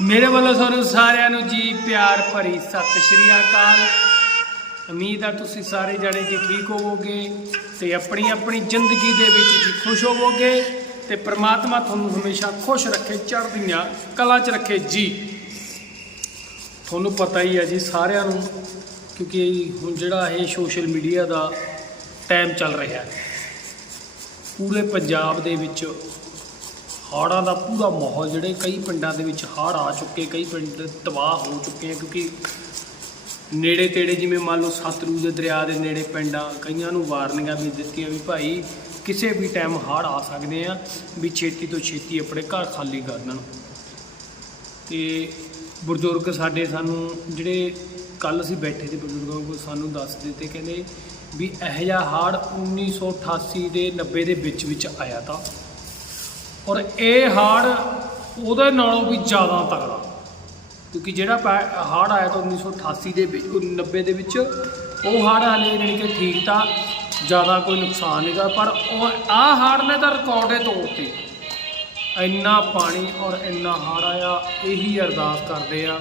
ਮੇਰੇ ਵੱਲੋਂ ਤੁਹਾਨੂੰ ਸਾਰਿਆਂ ਨੂੰ ਜੀ ਪਿਆਰ ਭਰੀ ਸਤਿ ਸ਼੍ਰੀ ਅਕਾਲ। ਉਮੀਦ ਆ ਤੁਸੀਂ ਸਾਰੇ ਜਣੇ ਜੀ ਠੀਕ ਹੋਵੋਗੇ ਤੇ ਆਪਣੀ ਆਪਣੀ ਜ਼ਿੰਦਗੀ ਦੇ ਵਿੱਚ ਜੀ ਖੁਸ਼ ਹੋਵੋਗੇ ਤੇ ਪ੍ਰਮਾਤਮਾ ਤੁਹਾਨੂੰ ਹਮੇਸ਼ਾ ਖੁਸ਼ ਰੱਖੇ, ਚੜ੍ਹਦੀਆਂ ਕਲਾ 'ਚ ਰੱਖੇ ਜੀ। ਤੁਹਾਨੂੰ ਪਤਾ ਹੀ ਹੈ ਜੀ ਸਾਰਿਆਂ ਨੂੰ ਕਿਉਂਕਿ ਹੁਣ ਜਿਹੜਾ ਇਹ ਸੋਸ਼ਲ ਮੀਡੀਆ ਦਾ ਟਾਈਮ ਚੱਲ ਰਿਹਾ ਹੈ। ਪੂਰੇ ਪੰਜਾਬ ਦੇ ਵਿੱਚ ਹਾੜਾਂ ਦਾ ਪੂਰਾ ਮਾਹੌਲ, ਜਿਹੜੇ ਕਈ ਪਿੰਡਾਂ ਦੇ ਵਿੱਚ ਹਾੜ ਆ ਚੁੱਕੇ, ਕਈ ਪਿੰਡ ਤਬਾਹ ਹੋ ਚੁੱਕੇ ਆ, ਕਿਉਂਕਿ ਨੇੜੇ ਤੇੜੇ ਜਿਵੇਂ ਮੰਨ ਲਓ ਸਤਲੁਜ ਦੇ ਦਰਿਆ ਦੇ ਨੇੜੇ ਪਿੰਡਾਂ, ਕਈਆਂ ਨੂੰ ਵਾਰਨਿੰਗਾਂ ਵੀ ਦਿੱਤੀਆਂ ਵੀ ਭਾਈ ਕਿਸੇ ਵੀ ਟਾਈਮ ਹੜ੍ਹ ਆ ਸਕਦੇ ਆ ਵੀ ਛੇਤੀ ਤੋਂ ਛੇਤੀ ਆਪਣੇ ਘਰ ਖਾਲੀ ਕਰ ਦੇਣ। ਤੇ ਬਜ਼ੁਰਗ ਸਾਡੇ ਸਾਨੂੰ, ਜਿਹੜੇ ਕੱਲ ਅਸੀਂ ਬੈਠੇ ਤੇ ਬਜ਼ੁਰਗਾਂ ਕੋਲ, ਸਾਨੂੰ ਦੱਸ ਦਿੱਤੇ, ਕਹਿੰਦੇ ਵੀ ਇਹ ਜਿਹਾ ਹੜ੍ਹ 1988 ਦੇ 90 ਦੇ ਵਿੱਚ ਵਿੱਚ ਆਇਆ ਤਾਂ। ਔਰ ਇਹ ਹਾੜ ਉਹਦੇ ਨਾਲੋਂ ਵੀ ਜ਼ਿਆਦਾ ਤਗੜਾ ਕਿਉਂਕਿ ਜਿਹੜਾ ਪੈ- ਹੜ੍ਹ ਆਇਆ ਤਾਂ 1988 ਦੇ ਵਿੱਚ ਉਹ 90 ਦੇ ਵਿੱਚ, ਉਹ ਹੜ੍ਹ ਹਲੇ ਜਾਣੀ ਕਿ ਠੀਕ ਤਾਂ ਜ਼ਿਆਦਾ ਕੋਈ ਨੁਕਸਾਨ ਨਹੀਂਗਾ ਪਰ ਉਹ ਆਹ ਹਾੜ ਨੇ ਤਾਂ ਰਿਕਾਰਡੇ ਤੋੜਤੇ ਇੰਨਾ ਪਾਣੀ ਔਰ ਇੰਨਾ ਹਾੜ ਆਇਆ, ਇਹੀ ਅਰਦਾਸ ਕਰਦੇ ਆ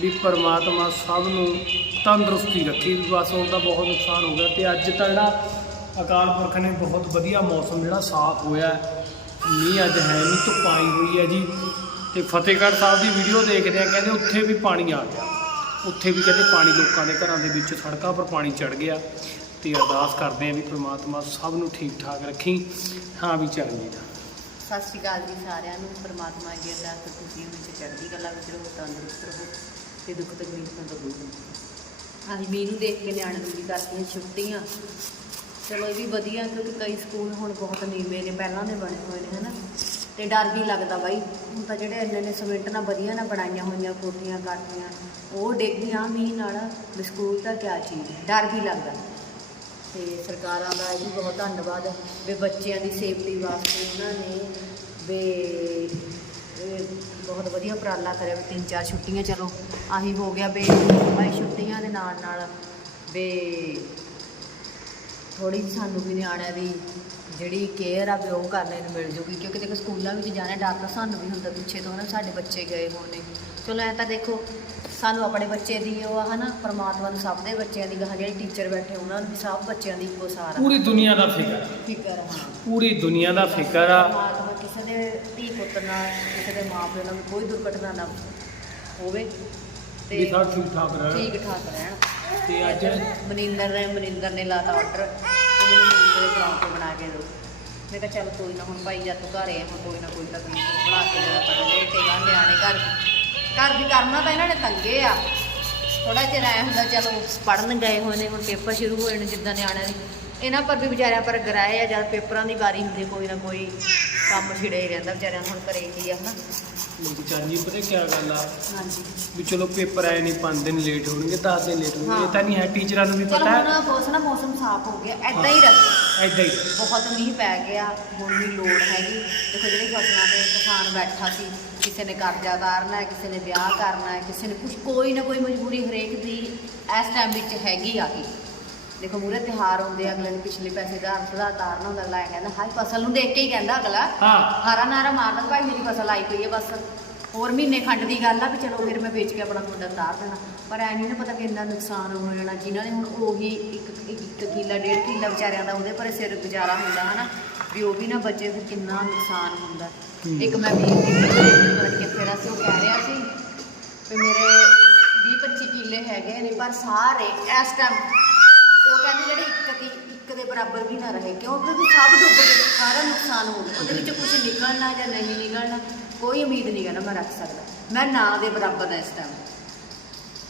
ਵੀ ਪਰਮਾਤਮਾ ਸਭ ਨੂੰ ਤੰਦਰੁਸਤੀ ਰੱਖੀ, ਵੀ ਬਸ ਹੁਣ ਤਾਂ ਬਹੁਤ ਨੁਕਸਾਨ ਹੋ ਗਿਆ ਤੇ ਅੱਜ ਤਾਂ ਜਿਹੜਾ ਅਕਾਲ ਪੁਰਖ ਨੇ ਬਹੁਤ ਵਧੀਆ ਮੌਸਮ ਜਿਹੜਾ ਸਾਫ਼ ਹੋਇਆ ਮੀਂਹ ਅੱਜ ਹੈ ਨਹੀਂ ਧੁੱਪ ਆਈ ਹੋਈ ਹੈ ਜੀ। ਤੇ ਫਤਿਹਗੜ੍ਹ ਸਾਹਿਬ ਦੀ ਵੀਡੀਓ ਦੇਖਦੇ ਆ ਕਹਿੰਦੇ ਉੱਥੇ ਵੀ ਪਾਣੀ ਆ ਗਿਆ। ਉੱਥੇ ਵੀ ਕਹਿੰਦੇ ਪਾਣੀ ਲੋਕਾਂ ਦੇ ਘਰਾਂ ਦੇ ਵਿੱਚ ਸੜਕਾਂ ਪਰ ਪਾਣੀ ਚੜ ਗਿਆ। ਤੇ ਅਰਦਾਸ ਕਰਦੇ ਆ ਵੀ ਪ੍ਰਮਾਤਮਾ ਸਭ ਨੂੰ ਠੀਕ ਠਾਕ ਰੱਖੀ। ਹਾਂ ਵੀ ਚਰਨਜੀਤ ਸਤਿ ਸ਼੍ਰੀ ਅਕਾਲ ਜੀ ਸਾਰਿਆਂ ਨੂੰ। ਪਰਮਾਤਮਾ ਅੱਗੇ ਅਰਦਾਸ ਤੁਸੀਂ ਵਿੱਚ ਚੜ੍ਹਦੀ ਕਲਾ ਵਿੱਚ ਰਹੋ, ਤੰਦਰੁਸਤ ਰਹੋ ਤੇ ਦੁੱਖ ਤਕਲੀਫਾਂ ਤੋਂ ਦੂਰ ਰਹੋ। ਅੱਜ ਮੀਂਹ ਨੂੰ ਦੇਖ ਕੇ ਨਿਆਣੇ ਨੂੰ ਵੀ ਕਰਦੀਆਂ ਛੁੱਟੀਆਂ। ਚਲੋ ਇਹ ਵੀ ਵਧੀਆ ਕਿਉਂਕਿ ਕਈ ਸਕੂਲ ਹੁਣ ਬਹੁਤ ਨੀਵੇਂ ਨੇ, ਪਹਿਲਾਂ ਦੇ ਬਣੇ ਹੋਏ ਨੇ, ਹਨਾ? ਤੇ ਡਰ ਵੀ ਲੱਗਦਾ ਬਾਈ। ਹੁਣ ਤਾਂ ਜਿਹੜੇ ਇੰਨੇ ਨੇ ਸਿਮੈਂਟ ਨਾਲ ਵਧੀਆ ਨਾਲ ਬਣਾਈਆਂ ਹੋਈਆਂ, ਕੋਠੀਆਂ ਕਾਠੀਆਂ ਉਹ ਡੇਗੀਆਂ ਮੀਂਹ ਨਾਲ ਵੀ ਸਕੂਲ ਤਾਂ ਕਿਆ ਚੀਜ਼ ਹੈ, ਡਰ ਵੀ ਲੱਗਦਾ। ਤੇ ਸਰਕਾਰਾਂ ਦਾ ਇਹ ਵੀ ਬਹੁਤ ਧੰਨਵਾਦ ਵੀ ਬੱਚਿਆਂ ਦੀ ਸੇਫਟੀ ਵਾਸਤੇ ਉਹਨਾਂ ਨੇ ਵੀ ਬਹੁਤ ਵਧੀਆ ਉਪਰਾਲਾ ਕਰਿਆ ਵੀ ਤਿੰਨ ਚਾਰ ਛੁੱਟੀਆਂ, ਚਲੋ ਆਹੀ ਹੋ ਗਿਆ ਵੀ ਭਾਈ ਛੁੱਟੀਆਂ ਦੇ ਨਾਲ ਨਾਲ ਵੀ ਥੋੜੀ ਜਿਹੀ ਸਾਨੂੰ ਵੀ ਨਿਆਣਿਆਂ ਦੀ ਜਿਹੜੀ ਕੇਅਰ ਆ ਵੀ ਉਹ ਕਰਨੇ ਨੂੰ ਮਿਲ ਜੂਗੀ ਕਿਉਂਕਿ ਦੇਖੋ ਸਕੂਲਾਂ ਵਿੱਚ ਜਾਣਾ ਡਰ ਤਾਂ ਸਾਨੂੰ ਵੀ ਹੁੰਦਾ ਪਿੱਛੇ ਤੋਂ ਨਾ ਸਾਡੇ ਬੱਚੇ ਗਏ ਹੋਣ ਚਲੋ ਐ ਤਾਂ ਦੇਖੋ ਸਾਨੂੰ ਆਪਣੇ ਬੱਚੇ ਦੀ ਉਹ ਆ ਹਨਾ ਪ੍ਰਮਾਤਮਾ ਨੂੰ ਸਭ ਦੇ ਬੱਚਿਆਂ ਦੀ ਗਾਹ ਜਿਹੜੇ ਟੀਚਰ ਬੈਠੇ ਉਹਨਾਂ ਨੂੰ ਵੀ ਸਭ ਬੱਚਿਆਂ ਦੀ ਇੱਕੋ ਸਾਰ ਆ। ਪੂਰੀ ਦੁਨੀਆ ਦਾ ਫਿਕਰ। ਫਿਕਰ ਹਾਂ। ਪੂਰੀ ਦੁਨੀਆ ਦਾ ਫਿਕਰ ਆ। ਪਰਮਾਤਮਾ ਕਿਸੇ ਦੇ ਧੀ ਪੁੱਤ ਨਾਲ ਕਿਸੇ ਦੇ ਮਾਂ ਪਿਓ ਨਾਲ ਵੀ ਕੋਈ ਦੁਰਘਟਨਾ ਨਾ ਹੋਵੇ। ਵੀ ਸਭ ਠੀਕ ਠਾਕ ਰਹਿਣ। ਠੀਕ ਠਾਕ ਰਹਿਣ। ਤੇ ਅੱਜ ਮਨਿੰਦਰ ਨੇ ਮਨਿੰਦਰ ਨੇ ਲਾਤਾ ਆਰਡਰ ਮੈਨੂੰ ਮਨਿੰਦਰ ਦੇ ਪਰਾਂਠੇ ਬਣਾ ਕੇ ਦਿਓ। ਮੈਂ ਕਿਹਾ ਚੱਲ ਕੋਈ ਨਾ ਹੁਣ ਭਾਈ ਜਦ ਤੂੰ ਘਰੇ ਆ ਹੁਣ ਕੋਈ ਨਾ ਕੋਈ ਤਾਂ ਤੈਨੂੰ ਬਣਾ ਕੇ ਦੇਣਾ ਪਰ ਲੇਟੇਗਾ ਨਿਆਣੇ ਘਰ। ਘਰ ਵੀ ਕਰਨਾ ਤਾਂ ਇਹਨਾਂ ਨੇ ਤੰਗੇ ਆ। ਥੋੜਾ ਜਿਹਾ ਐ ਹੁੰਦਾ ਚਲੋ ਪੜਨ ਗਏ ਹੋਏ ਨੇ ਹੁਣ ਪੇਪਰ ਸ਼ੁਰੂ ਹੋਏ ਨੇ ਜਿੱਦਾਂ ਨਿਆਣਿਆਂ ਦੇ। ਇਹਨਾਂ ਪਰ ਵੀ ਵਿਚਾਰਿਆਂ ਪਰ ਗਰਾਏ ਆ ਜਦ ਪੇਪਰਾਂ ਦੀ ਵਾਰੀ ਹੁੰਦੀ ਕੋਈ ਨਾ ਕੋਈ ਕੰਮ ਛਿੜਿਆ ਹੀ ਰਹਿੰਦਾ ਵਿਚਾਰਿਆਂ ਨੂੰ ਹੁਣ ਘਰੇ ਕੀ ਆ ਹਨਾ? ਲੋਕ ਚਾਹਨੀ ਪਤਾ ਕੀ ਗੱਲ ਆ? ਹਾਂਜੀ। ਵੀ ਚਲੋ ਪੇਪਰ ਆਏ ਨਹੀਂ 5 ਦਿਨ ਲੇਟ ਹੋਣਗੇ 10 ਦਿਨ ਲੇਟ ਹੋਣਗੇ ਇਹ। ਤਾਂ ਨਹੀਂ ਹੈ ਟੀਚਰਾਂ ਨੂੰ ਵੀ ਚਲੋ ਪਤਾ ਹੁਣ ਹੈ ਬਹੁਤ ਨਾ ਮੌਸਮ ਸਾਫ਼ ਹੋ ਗਿਆ ਐਦਾਂ ਹੀ ਰਹੇ ਐਦਾਂ ਹੀ। ਬਹੁਤ ਮੀਂਹ ਪੈ ਗਿਆ ਹੁਣ ਵੀ ਲੋੜ ਹੈਗੀ। ਦੇਖੋ ਜਿਹੜੀ ਫਸਲਾਂ ਤੇ ਕਿਸਾਨ ਬੈਠਾ ਸੀ ਕਿਸੇ ਨੇ ਕਰਜ਼ਾ ਉਤਾਰਨਾ ਹੈ ਕਿਸੇ ਨੇ ਵਿਆਹ ਕਰਨਾ ਹੈ ਕਿਸੇ ਨੇ ਕੁਝ ਕੋਈ ਨਾ ਕੋਈ ਮਜਬੂਰੀ ਹਰੇਕ ਦੀ ਇਸ ਟਾਈਮ ਵਿੱਚ ਹੈਗੀ ਆ ਗਈ ਦੇਖੋ ਮੂਰੇ ਤਿਉਹਾਰ ਆਉਂਦੇ ਆ, ਅਗਲੇ ਨੇ ਪਿਛਲੇ ਪੈਸੇ ਦਾ ਸਦਾ ਤਾਰਨਾ ਹੁੰਦਾ ਅਗਲਾ ਕਹਿੰਦਾ ਹਾਏ ਫਸਲ ਨੂੰ ਦੇਖ ਕੇ ਹੀ ਕਹਿੰਦਾ ਅਗਲਾ ਹਾਂ। ਹਾਰਾ ਨਾਰਾ ਮਾਰਦਾ ਭਾਈ ਮੇਰੀ ਫਸਲ ਆਈ ਪਈ ਹੈ ਬਸ। ਹੋਰ ਮਹੀਨੇ ਖੰਡ ਦੀ ਗੱਲ ਆ ਵੀ ਚਲੋ ਫਿਰ ਮੈਂ ਵੇਚ ਕੇ ਆਪਣਾ ਮੁੰਡਾ ਤਾਰ ਦੇਣਾ। ਪਰ ਐ ਨਹੀਂ ਨਾ ਪਤਾ ਕਿ ਇੰਨਾ ਨੁਕਸਾਨ ਹੋ ਜਾਣਾ। ਜਿਨ੍ਹਾਂ ਨੇ ਹੁਣ ਉਹੀ ਇੱਕ ਇੱਕ ਕਿੱਲਾ ਡੇਢ ਕਿੱਲਾ ਵਿਚਾਰਿਆਂ ਦਾ ਉਹਦੇ ਪਰੇ ਸਿਰ ਗੁਜ਼ਾਰਾ ਹੁੰਦਾ ਹਨਾ ਵੀ ਉਹ ਵੀ ਨਾ ਬਚੇ ਫਿਰ ਕਿੰਨਾ ਨੁਕਸਾਨ ਹੁੰਦਾ। ਇੱਕ ਮੈਂ ਵੀ ਪਤਾ ਨੀ ਕਿੱਥੇ ਦਾ ਸੀ ਉਹ ਕਹਿ ਰਿਹਾ ਸੀ ਵੀ ਮੇਰੇ 20 25 ਕਿੱਲੇ ਹੈਗੇ ਨੇ ਪਰ ਸਾਰੇ ਇਸ ਟਾਈਮ ਜਿਹੜੇ ਇੱਕ ਕੀ ਇੱਕ ਦੇ ਬਰਾਬਰ ਵੀ ਨਾ ਰਹੇ ਕਿਉਂਕਿ ਵੀ ਸਭ ਡੁੱਬ ਗਏ ਸਾਰਾ ਨੁਕਸਾਨ ਹੋ ਗਿਆ ਉਹਦੇ ਵਿੱਚ ਕੁਝ ਨਿਕਲਣਾ ਜਾਂ ਨਹੀਂ ਨਿਕਲਣਾ ਕੋਈ ਉਮੀਦ ਨਹੀਂ ਹੈ ਨਾ ਮੈਂ ਰੱਖ ਸਕਦਾ। ਮੈਂ ਨਾ ਦੇ ਬਰਾਬਰ ਦਾ ਇਸ ਟਾਈਮ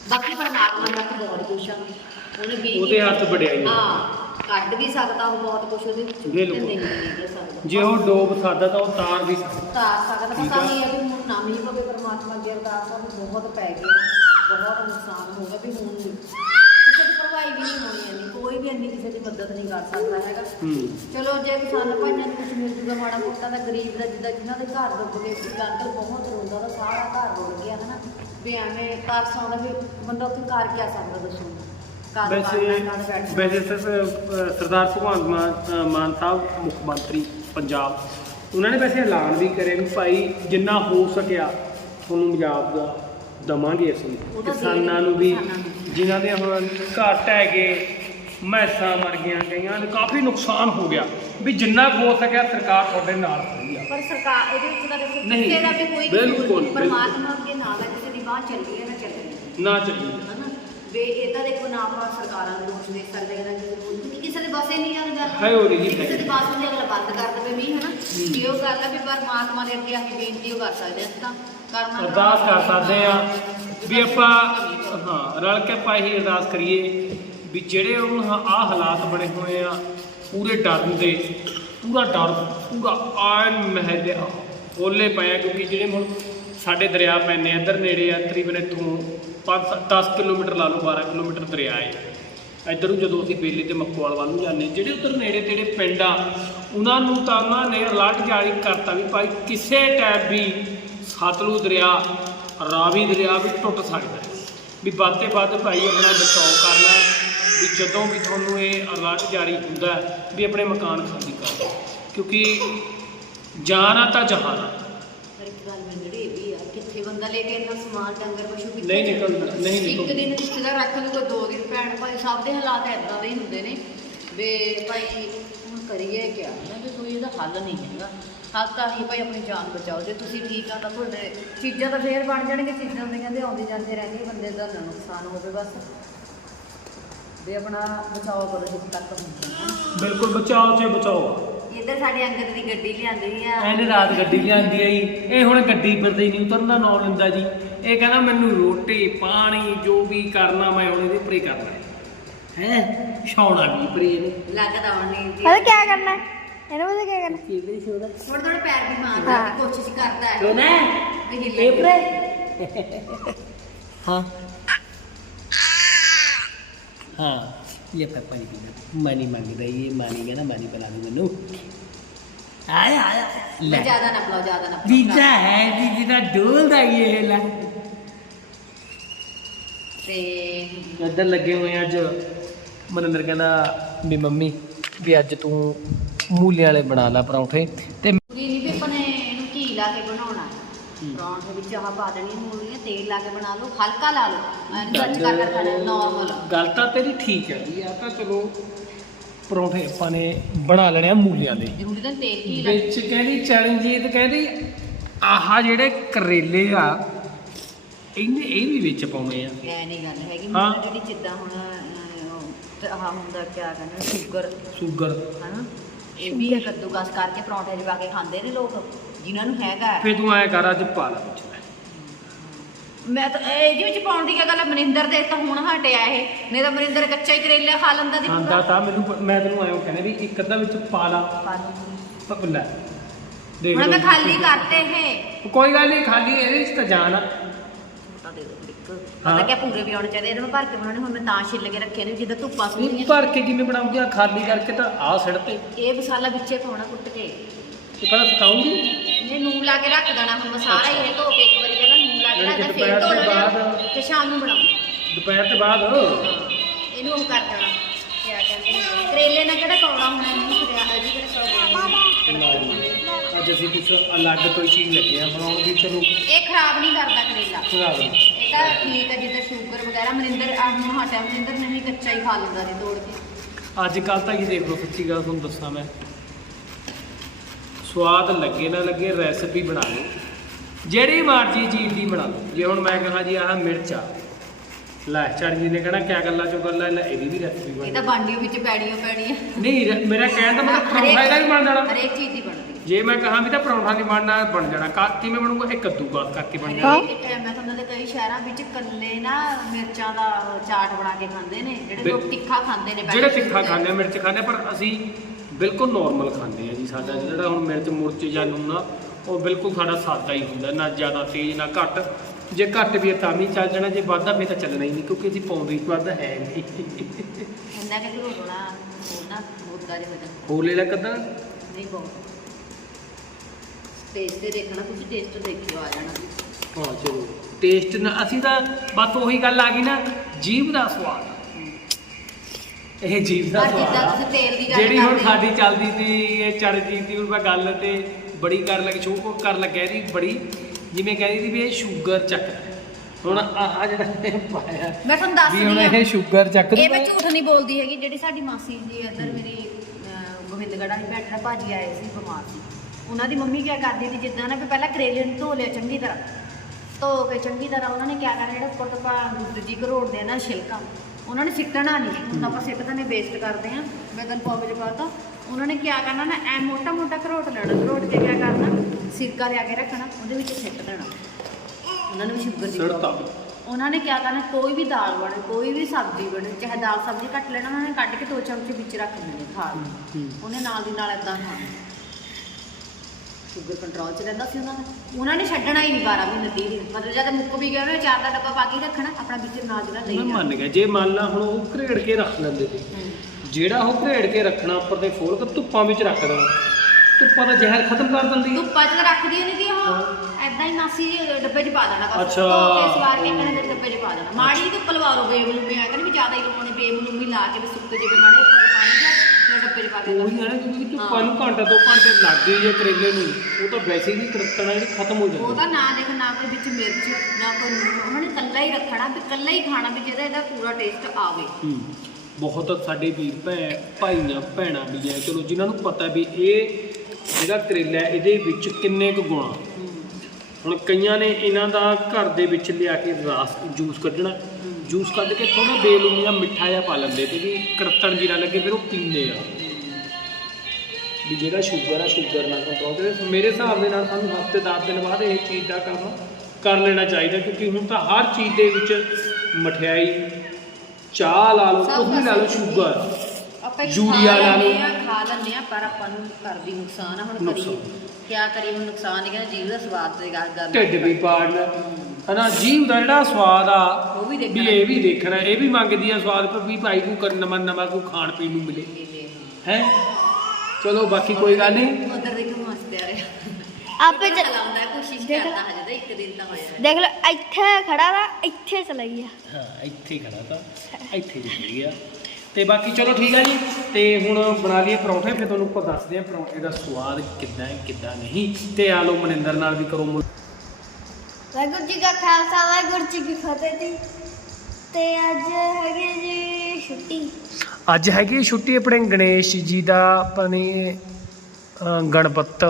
ਬਾਕੀ ਪਰਮਾਤਮਾ ਦਾ ਤਾਂ ਬਹੁਤ ਕੁਛ ਆ ਉਹਨੇ ਵੀ ਉਹਦੇ ਹੱਥ ਵਡਿਆਈ ਆ। ਹਾਂ ਕੱਢ ਵੀ ਸਕਦਾ ਉਹ ਬਹੁਤ ਕੁਛ ਉਹਦੇ ਵਿੱਚ ਤੇ ਬਿਲਕੁਲ। ਨਹੀਂ ਨਿਕਲ ਸਕਦਾ। ਜੇ ਉਹ ਡੋਬ ਸਕਦਾ ਤਾਂ ਉਹ ਤਾਰ ਵੀ ਸਕਦਾ। ਤਾਰ ਸਕਦਾ ਠੀਕ ਪਤਾ ਆ। ਨਹੀਂ ਹੈ ਵੀ ਹੁਣ ਨਾ ਮੀਂਹ ਪਵੇ ਪਰਮਾਤਮਾ ਅੱਗੇ ਅਰਦਾਸ ਆ ਵੀ ਬਹੁਤ ਪੈ ਗਿਆ ਬਹੁਤ ਨੁਕਸਾਨ ਹੋ ਗਿਆ ਵੀ ਹੁਣ ਕਿਸੇ ਦੀ ਭਰਵਾਈ ਵੀ ਨਹੀਂ ਹੋਣੀ ਕੋਈ ਵੀ ਇੰਨੀ ਕਿਸੇ ਦੀ ਮਦਦ ਨਹੀਂ ਕਰ ਸਕਦਾ ਹੈਗਾ। ਹੂੰ। ਚਲੋ ਜੇ ਕਿਸਾਨ ਭਾਈਆਂ ਨੂੰ ਕੁਝ ਮਿਲ ਜੂਗਾ ਮਾੜਾ ਮੋਟਾ ਤਾਂ ਗਰੀਬ ਦਾ ਜਿੱਦਾਂ ਜਿਨ੍ਹਾਂ ਦੇ ਘਰ ਡੁੱਬ ਗਏ ਸੀ ਅੰਕਲ ਬਹੁਤ ਰੋਂਦਾ ਦਾ ਸਾਰਾ ਘਰ ਰੁੜ ਗਿਆ ਹਨਾ। ਵੀ ਐਵੇਂ ਤਰਸ ਆਉਂਦਾ ਵੀ ਬੰਦਾ ਉੱਥੇ ਕਰ ਕੀ ਸਕਦਾ ਦੱਸੋ। ਘਰ ਵੈਸੇ ਨਾਲ ਬੈਠ ਵੈਸੇ ਸਰ ਸਰਦਾਰ ਭਗਵੰਤ ਮਾਨ ਮਾਨ ਸਾਹਿਬ ਮੁੱਖ ਮੰਤਰੀ ਪੰਜਾਬ ਉਹਨਾਂ ਨੇ ਵੈਸੇ ਐਲਾਨ ਵੀ ਕਰਿਆ ਵੀ ਭਾਈ ਜਿੰਨਾ ਹੋ ਸਕਿਆ ਤੁਹਾਨੂੰ ਮੁਆਵਜ਼ਾ ਦਵਾਂਗੇ ਅਸੀਂ। ਕਿਸਾਨਾਂ ਦੇ- ਨੂੰ ਵੀ ਕਿਸਾਨਾਂ ਨੂੰ। ਜਿਨ੍ਹਾਂ ਦੇ ਹੁਣ ਘਰ ਗਏ ਮੈਸਾਂ ਮਰ ਗਈਆਂ ਕਈਆਂ ਨੂੰ ਕਾਫੀ ਨੁਕਸਾਨ ਹੋ ਗਿਆ। ਵੀ ਜਿੰਨਾ ਕੁ ਹੋ ਸਕਿਆ ਸਰਕਾਰ ਤੁਹਾਡੇ ਨਾਲ ਖੜੀ ਆ। ਪਰ ਸਰਕਾਰ ਇਹਦੇ ਵਿੱਚ ਤਾਂ ਦੇਖੋ ਨਹੀਂ, ਕਿਸੇ ਦਾ ਵੀ ਕੋਈ ਬਿਲਕੁਲ। ਪਰਮਾਤਮਾ ਅੱਗੇ ਨਾਲ ਹੈ ਕਿਸੇ ਦੀ ਬਾਹ ਚੱਲੀ ਹੈ ਨਾ ਨਾ ਚੱਲੀ ਹਨਾ? ਵੀ ਇਹ ਤਾਂ ਦੇਖੋ ਨਾ ਆਪਾਂ ਸਰਕਾਰਾਂ ਨੂੰ ਦੋਸ਼ ਦੇ ਸਕਦੇ ਹਾਂ ਨਾ ਕਿਸੇ ਨੂੰ ਕਿਸੇ ਦੇ ਇਹ ਨਹੀਂ ਆ ਗੱਲ ਹੈ ਉਹ ਨਹੀਂ ਕਿਸੇ ਦੇ ਹੈ ਪਾਸ ਹੁੰਦੇ ਅਗਲਾ ਬੰਦ ਕਰ ਦੇਵੇ ਹਨਾ? ਉਹ ਗੱਲ ਵੀ ਪਰਮਾਤਮਾ ਦੇ ਅੱਗੇ ਕੇ ਬੇਨਤੀ ਉਹ ਕਰ ਸਕਦੇ ਹਾਂ ਅਸੀਂ ਤਾਂ ਕਰਨਾ ਅਰਦਾਸ ਕਰ ਸਕਦੇ ਆ ਵੀ ਆਪਾਂ ਹਾਂ ਰਲ ਕੇ ਆਪਾਂ ਇਹੀ ਅਰਦਾਸ ਕਰੀਏ ਵੀ ਜਿਹੜੇ ਹੁਣ ਆਹ ਹਾਲਾਤ ਬਣੇ ਹੋਏ ਆ, ਪੂਰੇ ਡਰਨ ਦੇ, ਪੂਰਾ ਡਰ, ਪੂਰਾ ਆਨ ਮਹਿਲ ਓਲੇ ਪਏ ਆ, ਕਿਉਂਕਿ ਜਿਹੜੇ ਹੁਣ ਸਾਡੇ ਦਰਿਆ ਪੈਨੇ ਇੱਧਰ ਨੇੜੇ ਆ, ਤਕਰੀਬਨ ਇੱਥੋਂ 5 10 ਕਿਲੋਮੀਟਰ ਲਾ ਲਓ 12 ਕਿਲੋਮੀਟਰ ਦਰਿਆ ਹੈ ਇੱਧਰੋਂ ਜਦੋਂ ਅਸੀਂ ਬੇਲੇ ਤੇ ਮੱਕਵਾਲ ਵੱਲ ਨੂੰ ਜਾਂਦੇ ਜਿਹੜੇ ਉੱਧਰ ਨੇੜੇ ਤੇੜੇ ਪਿੰਡ ਆ, ਉਹਨਾਂ ਨੂੰ ਤਾਂ ਉਹਨਾਂ ਨੇ ਅਲਰਟ ਜਾਰੀ ਕਰਤਾ ਵੀ ਭਾਈ ਕਿਸੇ ਟਾਈਮ ਵੀ ਸਤਲੁਜ ਦਰਿਆ, ਰਾਵੀ ਦਰਿਆ ਵੀ ਟੁੱਟ ਸਕਦਾ ਵੀ ਵੱਧ ਤੇ ਵੱਧ ਭਾਈ ਆਪਣਾ ਬਚਾਓ ਕਰਨਾ ਵੀ ਜਦੋਂ ਵੀ ਤੁਹਾਨੂੰ ਇਹ ਅਲਰਟ ਜਾਰੀ ਹੁੰਦਾ ਵੀ ਆਪਣੇ ਮਕਾਨ ਖਾਲੀ ਕਰ ਦਿਓ। ਕਿਉਂਕਿ ਆ ਤਾਂ ਜਹਾਨ। ਬੰਦਾ ਲੈ ਕੇ ਇੰਨਾ ਸਮਾਨ ਡੰਗਰ ਪਸ਼ੂ ਕਿੱਥੇ ਨਹੀਂ ਨਿਕਲਦਾ, ਨਹੀਂ ਇੱਕ। ਦਿਨ ਰਿਸ਼ਤੇਦਾਰ ਰੱਖ ਲੂਗਾ ਦੋ ਦਿਨ ਭੈਣ ਭਾਈ ਸਭ ਦੇ ਹਾਲਾਤ ਐਦਾਂ ਦੇ ਹੀ ਹੁੰਦੇ ਨੇ। ਵੀ ਭਾਈ ਹੁਣ ਕਰੀਏ ਕਿਆ? ਨਾ ਕਿ ਕੋਈ ਇਹਦਾ ਹੱਲ ਨਹੀਂ ਹੈਗਾ। ਹੱਲ ਤਾਂ ਹੀ ਭਾਈ ਆਪਣੀ ਜਾਨ ਬਚਾਓ। ਜੇ ਤੁਸੀਂ ਠੀਕ ਆ ਤਾਂ ਤੁਹਾਡੇ ਚੀਜ਼ਾਂ ਤਾਂ ਫੇਰ ਬਣ ਜਾਣਗੇ ਚੀਜ਼ਾਂ ਦੇ ਕਹਿੰਦੇ ਆਉਂਦੇ ਜਾਂਦੇ ਰਹਿੰਦੇ ਬੰਦੇ ਦਾ ਨੁਕਸਾਨ ਹੋਵੇ ਬਸ। ਵੀ ਆਪਣਾ ਬਚਾਓ ਕਰੋ ਜਿੱਥੇ ਤੱਕ ਹੁੰਦਾ। ਹੈ ਬਿਲਕੁਲ ਬਚਾਓ ਚ ਬਚਾਓ। ਇੱਧਰ ਸਾਡੇ ਅੰਗਦ ਦੀ ਗੱਡੀ ਲਿਆਂਦੀ ਆ। ਐਨੇ ਰਾਤ ਗੱਡੀ ਲਿਆਂਦੀ ਆ ਜੀ। ਇਹ ਹੁਣ ਗੱਡੀ ਫਿਰਦੇ ਨਹੀਂ ਉਤਰਨ ਦਾ ਨਾਂ ਲੈਂਦਾ ਜੀ। ਇਹ ਕਹਿੰਦਾ ਮੈਨੂੰ ਰੋਟੀ ਪਾਣੀ ਜੋ ਵੀ ਕਰਨਾ ਮੈਂ ਹੁਣ ਇਹਦੇ ਪਰੇ ਕਰਨਾ। ਹੈ? ਛਾਉਣਾ ਵੀ ਪਰੇ ਇਹਨੂੰ। ਲੱਗਦਾ ਹੁਣ ਨਹੀਂ ਜੀ। ਪਤਾ ਕੀ ਕਰਨਾ? ਹੈ? ਇਹਨੂੰ ਪਤਾ ਕੀ ਕਰਨਾ? ਕਿਹਦੇ ਛੋਦਾ ਥੋੜਾ ਥੋੜਾ ਪੈਰ ਵੀ ਮਾਰਦਾ ਹਾਂ। ਕਿ ਕੋਸ਼ਿਸ਼ ਕਰਦਾ ਹੈ। ਵੀ ਹਿੱਲੇ हाँ ਹਾਂ। ਲੈ ਪਾਪਾ ਜੀ ਪੀਣਾ ਮਾਨੀ ਮੰਗਦਾ ਇਹ ਮਾਨੀ ਕਹਿੰਦਾ ਮਾਨੀ ਪਿਲਾ ਦੇ ਮੈਨੂੰ। ਆਇਆ ਆਇਆ। ਲੈ। ਜ਼ਿਆਦਾ ਨਾ ਬੁਲਾਓ ਜ਼ਿਆਦਾ ਨਾ ਵੀਜ਼ਾ ਹੈ ਜੀ ਜਿਹਦਾ ਡੋਲਦਾ ਇਹ ਲੈ। ਤੇ ਇੱਧਰ ਲੱਗੇ ਹੋਏ ਅੱਜ। ਮਨਿੰਦਰ ਕਹਿੰਦਾ ਵੀ ਮੰਮੀ ਵੀ ਅੱਜ ਤੂੰ ਮੂਲੇ ਵਾਲੇ ਬਣਾ ਲੈ ਪਰੌਂਠੇ। ਤੇ ਪੂਰੀ ਨਹੀਂ ਵੀ ਆਪਾਂ ਇਹਨੂੰ ਘੀ ਲਾ ਕੇ ਬਣਾਉਣਾ। ਪਰੌਂਠੇ ਵਿੱਚ ਆਹ ਪਾ ਦੇਣੀ ਮੂਲੀਆਂ ਤੇਲ ਲਾ ਕੇ ਬਣਾ ਲਓ ਹਲਕਾ ਲਾ ਲਓ। ਐਨ ਕਰ ਕਰ ਖਾਣਾ ਨਾਰਮਲ ਗੱਲ ਤਾਂ ਤੇਰੀ ਠੀਕ ਹੈ ਵੀ ਆ ਤਾਂ ਚਲੋ ਪਰੌਂਠੇ ਆਪਾਂ ਨੇ ਬਣਾ ਲੈਣੇ ਆ ਮੂਲੀਆਂ ਦੇ। ਜ਼ਰੂਰੀ ਤਾਂ ਤੇਲ ਘੀ ਲਾ ਵਿੱਚ ਕਹਿੰਦੀ ਚਰਨਜੀਤ ਕਹਿੰਦੀ ਆਹ ਜਿਹੜੇ ਕਰੇਲੇ ਆ ਇਹਨੇ ਇਹ ਵੀ ਵਿੱਚ ਪਾਉਣੇ ਆ। ਐ ਨਹੀਂ ਗੱਲ ਹੈਗੀ ਹਾਂ। ਜਿਹੜੀ ਜਿੱਦਾਂ ਹੁਣ ਅਹ, ਤੇ ਆਹ ਹੁੰਦਾ ਕਿਆ ਕਹਿੰਦੇ ਸ਼ੂਗਰ। ਸ਼ੂਗਰ। ਹਨਾ? ਇਹ ਵੀ ਕੱਦੂਕਸ ਕਰਕੇ ਪਰੌਂਠੇ 'ਚ ਪਾ ਕੇ ਖਾਂਦੇ ਨੇ ਲੋਕ। ਜਿਨ੍ਹਾਂ ਨੂੰ ਹੈਗਾ ਹੈ। ਫੇ ਤੂੰ ਐ ਕਰ ਅੱਜ ਪਾ ਲਾ ਵਿੱਚ ਮੈਂ। ਤਾਂ ਇਹ ਇਹਦੇ ਵਿੱਚ ਪਾਉਣ ਦੀ ਕਿਆ ਗੱਲ ਹੈ ਮਨਿੰਦਰ ਦੇ ਤਾਂ ਹੁਣ ਹਟਿਆ ਇਹ। ਨਹੀਂ ਤਾਂ ਮਨਿੰਦਰ ਕੱਚਾ ਹੀ ਕਰੇਲਾ ਖਾ ਲੈਂਦਾ ਸੀ ਖਾਂਦਾ ਤਾਂ ਮੈਨੂੰ ਪ- ਮੈਂ ਤੈਨੂੰ ਐਂ ਕਹਿੰਦਾ ਵੀ ਇੱਕ ਅੱਧਾ ਵਿੱਚ ਪਾ ਲਾ। ਪਾ ਲੈ। ਦੇਖ ਹੁਣ ਮੈਂ ਲਓ। ਖਾਲੀ ਕਰਤੇ ਇਹ। ਕੋਈ ਗੱਲ ਨਹੀਂ ਖਾਲੀ ਇਹਦੇ ਵਿੱਚ ਤਾਂ ਜਾਨ ਆ। ਤਾਂ ਦੇ ਦੋ ਇੱਕ। ਹਾਂ। ਪਤਾ ਕਿ ਪੂਰੇ ਵੀ ਆਉਣੇ ਚਾਹੀਦੇ ਇਹਨੂੰ ਮੈਂ ਭਰ ਕੇ ਬਣਾਉਣੇ ਹੁਣ ਮੈਂ ਤਾਂ ਛਿੱਲ ਕੇ ਰੱਖੇ ਨੇ ਜਿੱਦਾਂ ਧੁੱਪਾਂ ਸੁਣੀਆਂ ਭਰ ਕੇ ਕਿਵੇਂ ਖਾਲੀ ਕਰਕੇ ਤਾਂ ਆਹ ਤੇ। ਇਹ ਮਸਾਲਾ ਵਿੱਚੇ ਪਾਉਣਾ ਕੁੱਟ ਕੇ। ਤੇ ਪਹਿਲਾਂ ਸਿਖਾਉਂਗੀ ਇਹ ਨੂਨ ਲਾ ਕੇ ਰੱਖ ਦੇਣਾ ਹੁਣ ਮੈਂ ਸਾਰਾ ਹੀ ਇਹ ਧੋ ਕੇ ਇੱਕ ਵਾਰੀ ਪਹਿਲਾਂ ਨੂਨ ਲਾ ਕੇ ਰੱਖ ਦੇਣਾ ਫਿਰ ਧੋ ਤੋਂ ਲੈਣਾ ਤੇ ਸ਼ਾਮ ਨੂੰ ਬਣਾਉਣਾ। ਦੁਪਹਿਰ ਤੋਂ ਬਾਅਦ? ਇਹਨੂੰ ਉਹ ਕਰ ਦੇਣਾ। ਕਿਆ ਕਹਿੰਦੇ ਨੇ ਕਰੇਲੇ ਨਾਲ ਕਿਹੜਾ ਕੌੜਾ ਹੋਣਾ ਇਹਨੂੰ ਖੜਿਆ ਇਹਦੀ ਕਿਹੜਾ ਕੌੜਾ ਅੱਜ ਅਸੀਂ ਕੁਝ ਅਲੱਗ ਕੋਈ ਚੀਜ਼ ਲੱਗੇ ਆ ਬਣਾਉਣ ਦੀ ਚਲੋ। ਇਹ ਖਰਾਬ ਨਹੀਂ ਕਰਦਾ ਕਰੇਲਾ। ਸੁਣਾ ਦੋ ਇਹ ਤਾਂ ਠੀਕ ਹੈ ਜਿੱਦਾਂ ਸ਼ੂਗਰ ਵਗੈਰਾ ਮਨਿੰਦਰ ਆ ਹੁਣ ਹਟਿਆ ਮਨਿੰਦਰ ਨਹੀਂ ਕੱਚਾ ਹੀ ਖਾ ਲੈਂਦਾ ਸੀ ਤੋੜ ਕੇ। ਅੱਜ ਕੱਲ ਤਾਂ ਕੀ ਦੇਖ ਲਓ ਸੱਚੀ ਗੱਲ ਤੁਹਾਨੂੰ ਦੱਸਾਂ ਮੈਂ। ਸਵਾਦ ਲੱਗੇ ਨਾ ਲੱਗੇ ਰੈਸਪੀ ਬਣਾ ਲਓ। ਜਿਹੜੀ ਮਰਜ਼ੀ ਚੀਜ਼ ਦੀ ਬਣਾ ਲਓ। ਜੇ ਹੁਣ ਮੈਂ ਕਹਾਂ ਜੀ ਆਹ ਮਿਰਚ ਆ ਲੈ ਚੜਜੀ ਨੇ ਕਹਿਣਾ ਕਿਆ ਗੱਲਾਂ ਚੋਂ ਗੱਲਾਂ ਲੈ ਇਹਦੀ ਵੀ ਰੈਸਪੀ ਇਹ ਬਣ ਤਾਂ ਬਾਂਡੀਓ ਵਿੱਚ ਪੈੜੀਓ ਪੈਣੀ ਨਹੀਂ ਰ- ਮੇਰਾ ਕਹਿਣ ਦਾ ਮਤਲਬ ਪਰੌਂਠਾ ਇਹਦਾ ਵੀ ਬਣ ਜਾਣਾ। ਹਰੇਕ ਚੀਜ਼ ਦੀ ਬਣਦੀ ਜੇ ਮੈਂ ਕਹਾਂ ਵੀ ਤਾਂ ਪਰੌਂਠਾ ਨਹੀਂ ਬਣਨਾ ਬਣ ਜਾਣਾ। ਕਾ ਕਿਵੇਂ ਬਣੂਗਾ? ਇਹ ਕੱਦੂਕਾਸ ਕਰਕੇ ਬਣ ਜਾਣਾ। ਹਰੇਕ ਇਹ ਮੈਂ ਤੁਹਾਨੂੰ ਦੇ ਕਈ ਸ਼ਹਿਰਾਂ ਵਿੱਚ ਕੱਲੇ ਨਾ ਮਿਰਚਾਂ ਦਾ ਚਾਟ ਬਣਾ ਕੇ ਖਾਂਦੇ ਨੇ ਜਿਹੜੇ ਲੋਕ ਤਿੱਖਾ ਖਾਂਦੇ ਨੇ ਜਿਹੜੇ ਤਿੱਖਾ ਖਾਂਦੇ ਆ ਮਿਰਚ ਖਾਂਦੇ ਆ, ਪਰ ਅਸੀਂ ਬਿਲਕੁਲ ਨਾਰਮਲ ਖਾਂਦੇ ਆ ਜੀ ਸਾਡਾ ਜਿਹੜਾ ਹੁਣ ਮਿਰਚ ਮੁਰਚ ਜਾਂ ਨੂਨ ਆ ਉਹ ਬਿਲਕੁਲ ਸਾਡਾ ਸਾਦਾ ਹੀ ਹੁੰਦਾ ਨਾ ਜ਼ਿਆਦਾ ਤੇਜ਼ ਨਾ ਘੱਟ। ਜੇ ਘੱਟ ਵੀ ਤਾਂ ਵੀ ਚੱਲ ਜਾਣਾ ਜੇ ਵੱਧਦਾ ਫੇ ਤਾਂ ਚੱਲਣਾ ਹੀ ਨਹੀਂ ਕਿਉਂਕਿ ਅਸੀਂ ਪਾਉਂਦੇ ਹੀ ਵੱਧ ਹੈ ਨਹੀਂ। ਹੁੰਦਾ ਕਿ ਉਹ ਹੋਣਾ ਉਹ ਨਾ ਮੁਰਗਾ ਜਿਹਾ ਹੋ ਜਾਂਦਾ ਹੋਰ ਲੈ ਲੈ ਕਦਾਂ ਨਹੀਂ ਪਾਉ ਟੇਸਟ ਤੇ ਦੇਖਣਾ ਤੁਸੀਂ ਟੇਸਟ ਦੇਖਿਓ ਆ ਜਾਣਾ। ਹਾਂ ਚਲੋ। ਟੇਸਟ ਨਾ ਅਸੀਂ ਤਾਂ ਬਸ ਉਹੀ ਗੱਲ ਆ ਗਈ ਨਾ ਜੀਭ ਦਾ ਸਵਾਦ ਇਹ ਜੀਭ ਦਾ ਪਰ ਜਿੱਦਾਂ ਸਵਾਦ ਤੁਸੀਂ ਆ। ਤੇਲ ਦੀ ਗੱਲ ਜਿਹੜੀ ਹੁਣ ਕਰਦੇ ਸਾਡੀ ਚੱਲਦੀ ਸੀ ਇਹ ਚਰਜੀਤ ਦੀ ਹੁਣ ਮੈਂ ਗੱਲ ਤੇ ਬੜੀ ਕਰ ਲੱਗ ਸ਼ੋਅ ਕਰ ਲੱਗਿਆ ਇਹਦੀ ਬੜੀ। ਜਿਵੇਂ ਕਹਿੰਦੀ ਸੀ ਵੀ ਇਹ ਸ਼ੂਗਰ ਚੱਕਦਾ ਹੈ। ਹੁਣ ਆਹ ਜਿਹੜਾ ਇਹ ਪਾਇਆ ਮੈਂ ਤੁਹਾਨੂੰ ਦੱਸ ਵੀ ਹੁਣ ਇਹ ਹਾਂ ਸ਼ੂਗਰ ਚੱਕ ਇਹ ਮੈਂ ਝੂਠ ਨਹੀਂ ਬੋਲਦੀ ਹੈਗੀ ਜਿਹੜੀ ਸਾਡੀ ਮਾਸੀ ਜੀ ਇੱਧਰ ਮੇਰੀ ਅਹ, ਗੋਬਿੰਦਗੜ੍ਹ ਵਾਲੀ ਭੈਣ ਜਿਹੜਾ ਭਾਜੀ ਆਏ ਸੀ ਬਿਮਾਰ ਸੀ। ਉਹਨਾਂ ਦੀ ਮੰਮੀ ਕੀ ਕਰਦੀ ਸੀ ਜਿੱਦਾਂ ਨਾ ਵੀ ਪਹਿਲਾਂ ਕਰੇਲੇ ਨੂੰ ਧੋ ਲਿਆ ਚੰਗੀ ਤਰ੍ਹਾਂ। ਧੋ ਕੇ ਚੰਗੀ ਤਰ੍ਹਾਂ ਉਹਨਾਂ ਨੇ ਕੀ ਕਰਨਾ ਜਿਹੜਾ ਉੱਪਰ ਤੋਂ ਪਾ ਦੂਜੀ ਘਰੋੜਦੇ ਆ ਨਾ ਛਿਲਕਾ। ਉਹਨਾਂ ਨੇ ਸਿੱਟਣਾ ਨਹੀਂ। ਹੁਣ ਆਪਾਂ ਸਿੱਟਦੇ ਨੇ ਵੇਸਟ ਕਰਦੇ ਆ ਮੈਂ ਗੱਲ ਪਾਵੇ ਚ ਪਾਤਾ। ਉਹਨਾਂ ਨੇ ਕੀ ਕਰਨਾ ਨਾ ਐ ਮੋਟਾ ਮੋਟਾ ਘਰੋਟ ਲੈਣਾ ਘਰੋਟ ਕੇ ਕੀ ਕਰਨਾ ਸਿਰਕਾ ਲਿਆ ਕੇ ਰੱਖਣਾ ਉਹਦੇ ਵਿੱਚ ਸਿੱਟ ਦੇਣਾ। ਉਹਨਾਂ ਨੂੰ ਸ਼ੂਗਰ ਦੀ problem ਉਹਨਾਂ ਨੇ ਕਿਆ ਕਰਨਾ ਕੋਈ ਵੀ ਦਾਲ ਬਣੇ ਕੋਈ ਵੀ ਸਬਜ਼ੀ ਬਣੇ ਚਾਹੇ ਦਾਲ ਸਬਜ਼ੀ ਕੱਟ ਲੈਣਾ ਉਹਨਾਂ ਨੇ ਕੱਢ ਕੇ ਦੋ ਚਮਚੇ ਵਿੱਚ ਰੱਖ ਦੇਣੇ ਖਾ ਹੂੰ। ਉਹਨੇ ਨਾਲ ਦੀ ਨਾਲ ਇਦਾਂ ਖਾਣਾ। ਸ਼ੂਗਰ ਕੰਟਰੋਲ 'ਚ ਰਹਿੰਦਾ ਸੀ ਉਹਨਾਂ ਦਾ। ਉਹਨਾਂ ਨੇ ਛੱਡਣਾ ਹੀ ਨਹੀਂ 12 ਮਹੀਨੇ 30 ਦਿਨ। ਮਤਲਬ ਜਦ ਮੁੱਕ ਵੀ ਗਿਆ ਉਹਨੇ ਚਾਰ ਦਾ ਡੱਬਾ ਪਾ ਕੇ ਹੀ ਰੱਖਣਾ ਆਪਣਾ ਵਿੱਚ ਨਾਲ ਜਿਹੜਾ ਲਈ ਮੈਂ ਜਾਣਾ। ਮੰਨ ਗਿਆ ਜੇ ਮੰਨ ਲਾ ਹੁਣ ਉਹ ਘਰੇੜ ਕੇ ਰੱਖ ਲੈਂਦੇ ਤੇ ਹੂੰ। ਜਿਹੜਾ ਉਹ ਘਰੇੜ ਕੇ ਰੱਖਣਾ ਉੱਪਰ ਤੇ ਫੋਲ ਕੇ ਧੁੱਪਾਂ ਵਿੱਚ ਰੱਖ ਦੇਣਾ। ਧੁੱਪਾਂ ਦਾ ਜ਼ਹਿਰ ਖਤਮ ਕਰ ਦਿੰਦੀ ਹੈ ਧੁੱਪਾਂ 'ਚ ਤਾਂ ਰੱਖਦੀ ਨਹੀਂ ਸੀ ਉਹ। ਐਦਾਂ ਹੀ ਮਾਸੀ ਡੱਬੇ 'ਚ ਪਾ ਦੇਣਾ ਬਸ। ਅੱਛਾ। ਧੋ ਕੇ ਸਵਾਰ ਕੇ ਕਹਿੰਦੇ ਡੱਬੇ 'ਚ ਪਾ ਦੇਣਾ। ਮਾੜੀ ਧੁੱਪ ਲਵਾ ਲਓ ਬੇਮਲੂਮੀ ਆ ਕਹਿੰਦੇ ਵੀ ਜ਼ਿਆਦਾ ਹੀ ਲੋਕਾਂ ਨੇ ਬੇਮਲੂਮੀ ਲਾ ਕੇ ਵੀ ਸੁੱਕ ਜੇ ਮਾੜੇ ਉੱਪਰ ਡੱਬੇ 'ਚ ਪਾ ਕੇ ਉਹੀ ਹੈ ਨਾ ਕਿਉਂਕਿ ਧੁੱਪਾਂ ਨੂੰ ਘੰਟਾ ਦੋ ਘੰਟੇ ਲੱਗ ਗਈ ਜੇ ਕਰੇਲੇ ਨੂੰ। ਉਹ ਤਾਂ ਵੈਸੇ ਹੀ ਕਰਤਣਾ ਜਿਹੜੀ ਖਤਮ ਹੋ ਜਾਂਦੀ ਉਹਦਾ ਨਾਂ। ਦੇਖ ਨਾ ਕੋਈ ਵਿੱਚ ਮਿਰਚ ਨਾ ਕੋਈ ਲੂਣ ਉਹਨਾਂ ਨੇ ਕੱਲਾ ਹੀ ਰੱਖਣਾ ਵੀ ਕੱਲਾ ਹੀ ਖਾਣਾ ਵੀ ਜਿਹਦਾ ਇਹਦਾ ਪੂਰਾ ਟੇਸਟ ਆਵੇ। ਹੂੰ ਬਹੁਤ ਸਾਡੇ ਵੀਰ ਭੈਣ ਭਾਈਆਂ ਭੈਣਾਂ ਵੀ ਹੈ ਚਲੋ ਜਿਨ੍ਹਾਂ ਨੂੰ ਪਤਾ ਵੀ ਇਹ ਜਿਹੜਾ ਕਰੇਲਾ ਹੈ, ਇਹਦੇ ਵਿੱਚ ਕਿੰਨੇ ਕੁ ਗੁਣ ਆ। ਹੁਣ ਕਈਆਂ ਨੇ ਇਹਨਾਂ ਦਾ ਘਰ ਦੇ ਵਿੱਚ ਲਿਆ ਕੇ ਰਸ ਜੂਸ ਕੱਢਣਾ। ਜੂਸ ਕੱਢ ਕੇ ਥੋੜਾ ਬੇਲੂਮੀਆ ਮਿੱਠਾ ਜਿਹਾ ਪਾ ਲੈਂਦੇ ਤੇ ਵੀ ਕਰਤਣ ਜੀ ਨਾ ਲੱਗੇ ਫਿਰ ਉਹ ਪੀਂਦੇ ਆ। ਵੀ ਜਿਹੜਾ ਸ਼ੂਗਰ ਆ ਸ਼ੂਗਰ ਨਾਲ ਕੰਟਰੋਲ ਕਰੇ। ਮੇਰੇ ਹਿਸਾਬ ਦੇ ਨਾਲ ਸਾਨੂੰ ਹਫ਼ਤੇ 10 ਦਿਨ ਬਾਅਦ ਇਹ ਚੀਜ਼ ਦਾ ਕੰਮ ਕਰ ਲੈਣਾ ਚਾਹੀਦਾ ਕਿਉਂਕਿ ਹੁਣ ਤਾਂ ਹਰ ਚੀਜ਼ ਦੇ ਵਿੱਚ ਮਠਿਆਈ ਚਾਹ ਲਾ ਲਓ ਕੁਝ ਵੀ ਲਾ ਲਓ ਸ਼ੂਗਰ ਯੂਰੀਆ ਲਾ ਲਓ। ਖਾ ਲੈਂਦੇ ਆ ਪਰ ਆਪਾਂ ਨੂੰ ਕਰਦੀ ਨੁਕਸਾਨ ਆ ਹੁਣ ਕਰੀਏ। ਕਿਆ ਕਰੀਏ ਹੁਣ ਨੁਕਸਾਨ ਹੀ ਕਹਿੰਦਾ ਜੀਵ ਦਾ ਸਵਾਦ ਤੇ ਗੱਲ ਗੱਲ ਢਿੱਡ ਵੀ ਪਾੜਨਾ। ਹਨਾ ਜੀਵ ਦਾ ਜਿਹੜਾ ਸਵਾਦ ਆ ਉਹ ਵੀ ਦੇਖਣਾ ਇਹ ਵੀ ਦੇਖਣਾ ਇਹ ਵੀ ਮੰਗਦੀ ਆ ਸਵਾਦ ਪਰ ਵੀ ਭਾਈ ਨੂੰ ਕਰ ਨਵਾਂ ਨਵਾਂ ਕੋ ਖਾਣ ਪੀਣ ਨੂੰ ਮਿਲੇ। ਹੈ? ਚਲੋ ਬਾਕੀ ਕੋਈ ਗੱਲ ਨਹੀਂ। ਉਧਰ ਦੇਖੋ ਮਸਤ ਪਿਆਰੇ ਆਪੇ ਚ- ਲਾਉਂਦਾ ਕੋਸ਼ਿਸ਼ ਦੇਖ ਕਰਦਾ ਹਜੇ ਤਾਂ ਇੱਕ ਦਿਨ ਤਾਂ ਹੋਇਆ ਦੇਖ ਲਓ ਇੱਥੇ ਖੜਾ ਵਾ ਇੱਥੇ ਚਲਾ ਗਿਆ। ਹਾਂ ਇੱਥੇ ਹੀ ਖੜਾ ਤਾਂ ਇੱਥੇ ਹੀ ਗਿਆ। ਤੇ ਬਾਕੀ ਚਲੋ ਠੀਕ ਆ ਜੀ। ਤੇ ਹੁਣ ਬਣਾ ਲਈਏ ਪਰੌਂਠੇ ਫਿਰ ਤੁਹਾਨੂੰ ਆਪਾਂ ਦੱਸਦੇ ਆ ਪਰੌਂਠੇ ਦਾ ਸਵਾਦ ਕਿੱਦਾਂ ਹੈ ਕਿੱਦਾਂ ਨਹੀਂ। ਤੇ ਆ ਲੋ ਮਨਿੰਦਰ ਨਾਲ ਵੀ ਕਰੋ ਮੁਲ- ਵਾਹਿਗੁਰੂ ਜੀ ਕਾ ਖਾਲਸਾ ਵਾਹਿਗੁਰੂ ਜੀ ਕੀ ਫਤਿਹ ਜੀ। ਤੇ ਅੱਜ ਹੈਗੀ ਜੀ ਛੁੱਟੀ। ਅੱਜ ਹੈਗੀ ਛੁੱਟੀ ਆਪਣੇ ਗਣੇਸ਼ ਜੀ ਦਾ ਪਨੀ ਗਣਪਤ।